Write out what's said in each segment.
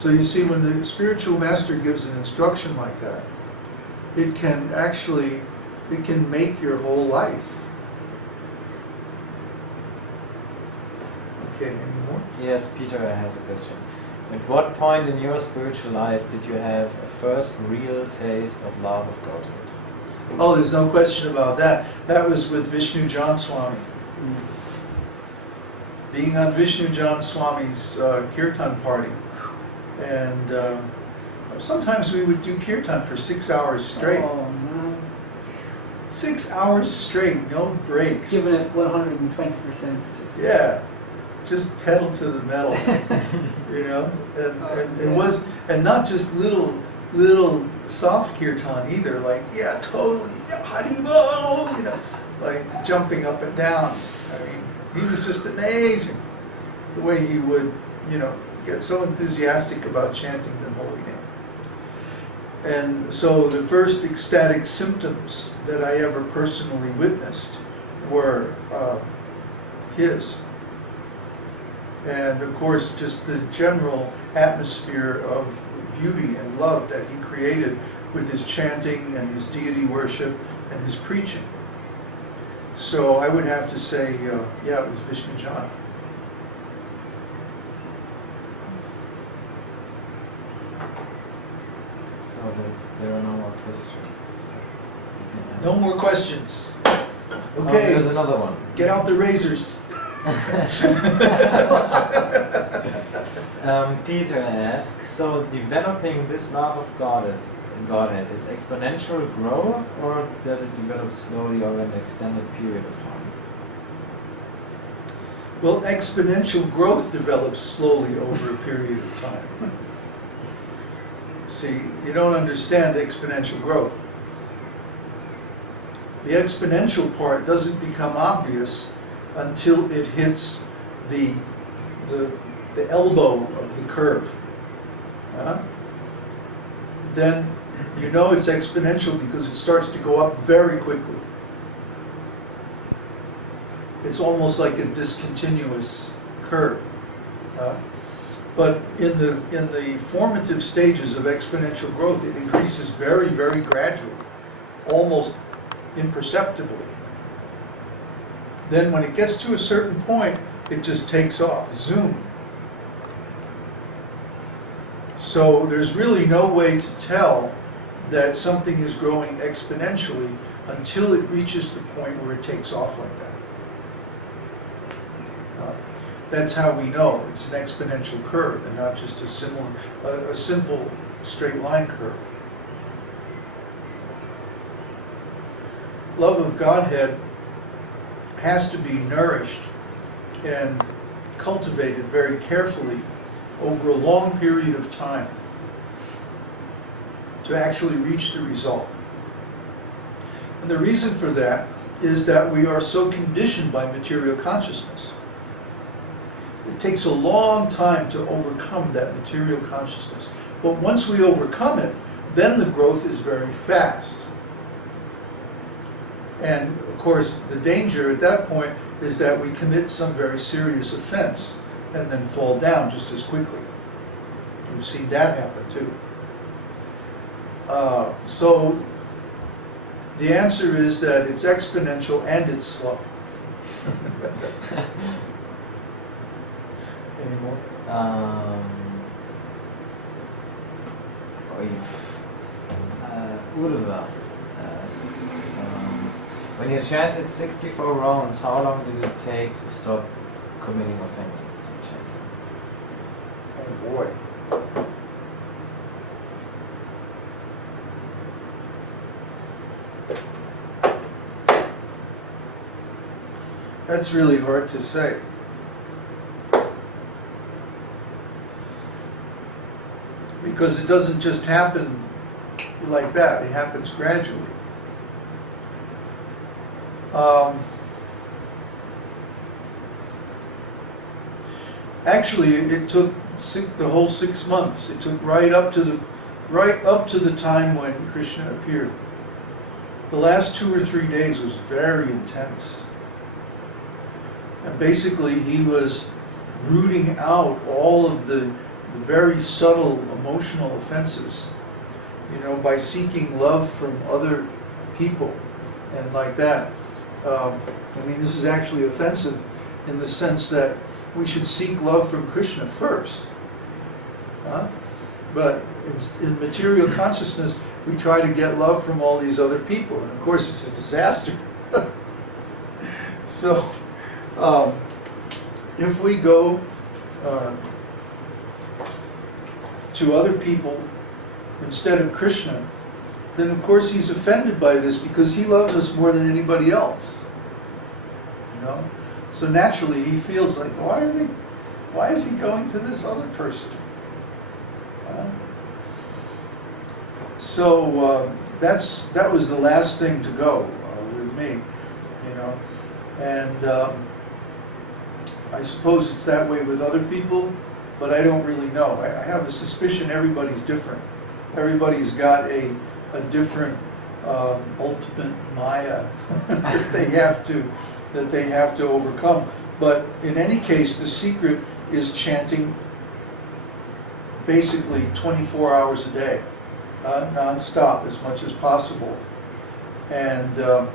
So you see, when the spiritual master gives an instruction like that, it can make your whole life. Okay, any more? Yes, Peter has a question. At what point in your spiritual life did you have a first real taste of love of Godhead? Oh, there's no question about that. That was with Vishnu John Swami. Being on Vishnu John Swami's kirtan party. And sometimes we would do kirtan for 6 hours straight. Oh, man. 6 hours straight, no breaks. Giving it 120%. Yeah, just pedal to the metal, you know. And it was, and not just little soft kirtan either. Like, yeah, totally, yeah, Haribo, you know, like jumping up and down. I mean, he was just amazing the way he would, you know, get so enthusiastic about chanting the holy name. And so the first ecstatic symptoms that I ever personally witnessed were his. And of course, just the general atmosphere of beauty and love that he created with his chanting and his deity worship and his preaching. So I would have to say, yeah, it was Vishnu John. So there are no more questions. No more questions. Oh, Okay, there's another one. get out the razors. Peter asks, so developing this love of Godhead is exponential growth, or does it develop slowly over an extended period of time? Well, exponential growth develops slowly over a period of time. See, you don't understand exponential growth. The exponential part doesn't become obvious until it hits the elbow of the curve. Then you know it's exponential because it starts to go up very quickly. It's almost like a discontinuous curve. But in the formative stages of exponential growth, it increases very, very gradually, almost imperceptibly. Then when it gets to a certain point, it just takes off, zoom. So there's really no way to tell that something is growing exponentially until it reaches the point where it takes off like that. That's how we know it's an exponential curve and not just a simple straight line curve. Love of Godhead has to be nourished and cultivated very carefully over a long period of time to actually reach the result. And the reason for that is that we are so conditioned by material consciousness. It takes a long time to overcome that material consciousness. But once we overcome it, then the growth is very fast. And of course, the danger at that point is that we commit some very serious offense and then fall down just as quickly. We've seen that happen too. So the answer is that it's exponential and it's slow. Any more? Urva. When you chanted 64 rounds, how long did it take to stop committing offenses in chanting? Oh boy. That's really hard to say. Because it doesn't just happen like that, it happens gradually. Actually, it took the whole 6 months. It took right up to the time when Krishna appeared. The last 2 or 3 days was very intense. And basically he was rooting out all of the the very subtle emotional offenses, you know, by seeking love from other people and like that. I mean, this is actually offensive in the sense that we should seek love from Krishna first. But in material consciousness, we try to get love from all these other people, and of course it's a disaster. So, if we go to other people instead of Krishna, then of course he's offended by this because he loves us more than anybody else. You know? So naturally he feels like, why is he going to this other person? So that was the last thing to go with me, you know. And I suppose it's that way with other people, but I don't really know. I have a suspicion everybody's different. Everybody's got a different ultimate Maya that they have to overcome. But in any case, the secret is chanting basically 24 hours a day, non-stop as much as possible, and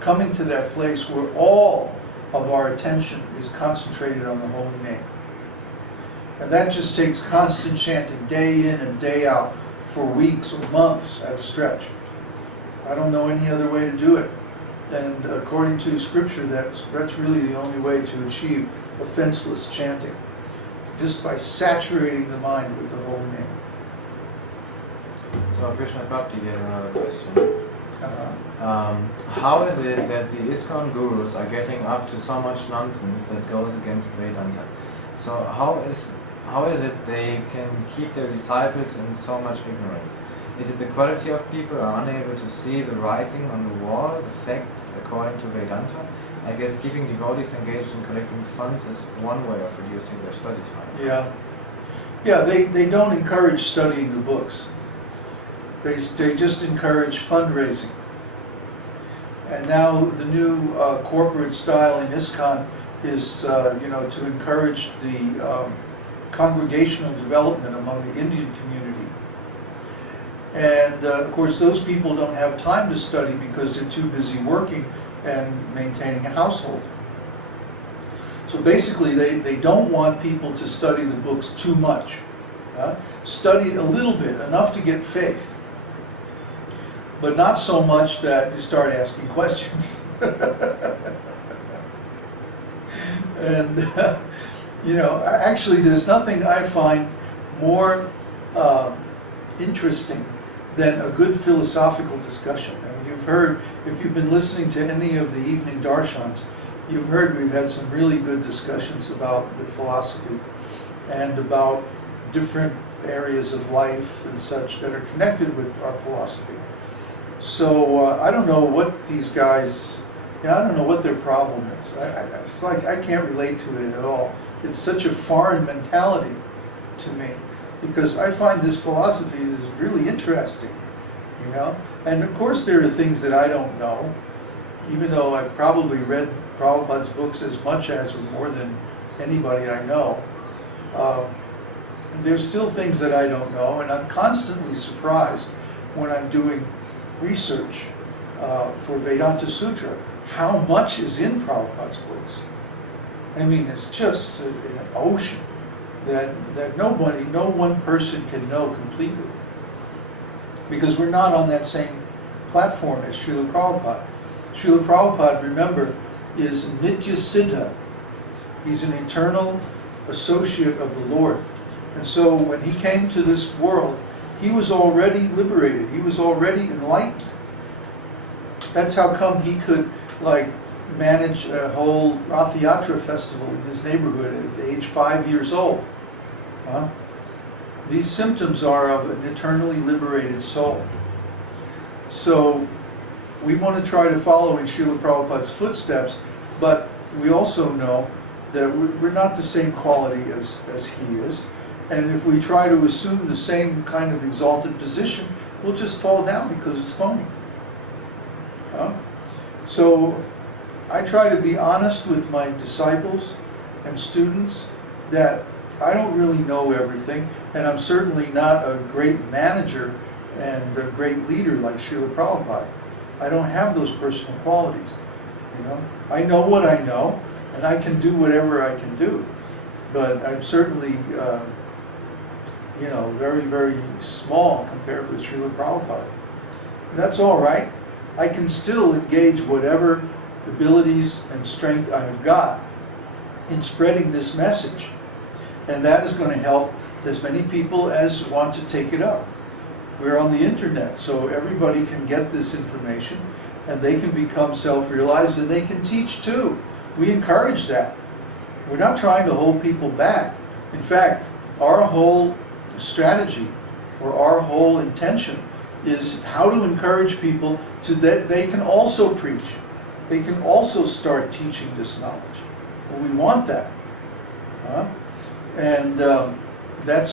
coming to that place where all of our attention is concentrated on the holy name. And that just takes constant chanting day in and day out for weeks or months at a stretch. I don't know any other way to do it. And according to scripture, that's really the only way to achieve offenseless chanting, just by saturating the mind with the holy name. So Krishna Bhakti gave another question. How is it that the ISKCON gurus are getting up to so much nonsense that goes against Vedanta? So how is it they can keep their disciples in so much ignorance? Is it the quality of people are unable to see the writing on the wall, the facts according to Vedanta? I guess keeping devotees engaged in collecting funds is one way of reducing their study time. Yeah, they don't encourage studying the books. They just encourage fundraising. And now the new corporate style in ISKCON is, to encourage the congregational development among the Indian community. And of course, those people don't have time to study because they're too busy working and maintaining a household. So basically, they don't want people to study the books too much. Study a little bit, enough to get faith, but not so much that you start asking questions. And, actually there's nothing I find more interesting than a good philosophical discussion. And you've heard, if you've been listening to any of the evening darshans, you've heard we've had some really good discussions about the philosophy and about different areas of life and such that are connected with our philosophy. So I don't know what these guys, I don't know what their problem is. It's like I can't relate to it at all. It's such a foreign mentality to me, because I find this philosophy is really interesting, And of course there are things that I don't know, even though I've probably read Prabhupada's books as much as or more than anybody I know. There's still things that I don't know, and I'm constantly surprised when I'm doing research for Vedānta-sūtra, how much is in Prabhupada's books. I mean, it's just an ocean that no one person can know completely, because we're not on that same platform as Srila Prabhupada. Srila Prabhupada, remember, is Nitya Siddha. He's an eternal associate of the Lord. And so when he came to this world, he was already liberated. He was already enlightened. That's how come he could manage a whole Rath Yatra festival in his neighborhood at age 5 years old. These symptoms are of an eternally liberated soul. So we want to try to follow in Srila Prabhupada's footsteps, but we also know that we're not the same quality as he is. And if we try to assume the same kind of exalted position, we'll just fall down because it's phony. So I try to be honest with my disciples and students that I don't really know everything, and I'm certainly not a great manager and a great leader like Srila Prabhupada. I don't have those personal qualities. I know what I know, and I can do whatever I can do. But I'm certainly, very, very small compared with Srila Prabhupada. That's all right. I can still engage whatever abilities and strength I have got in spreading this message. And that is going to help as many people as want to take it up. We're on the internet, so everybody can get this information, and they can become self-realized, and they can teach too. We encourage that. We're not trying to hold people back. In fact, our whole strategy, or our whole intention, is how to encourage people to that they can also preach. They can also start teaching this knowledge. Well, we want that. And that's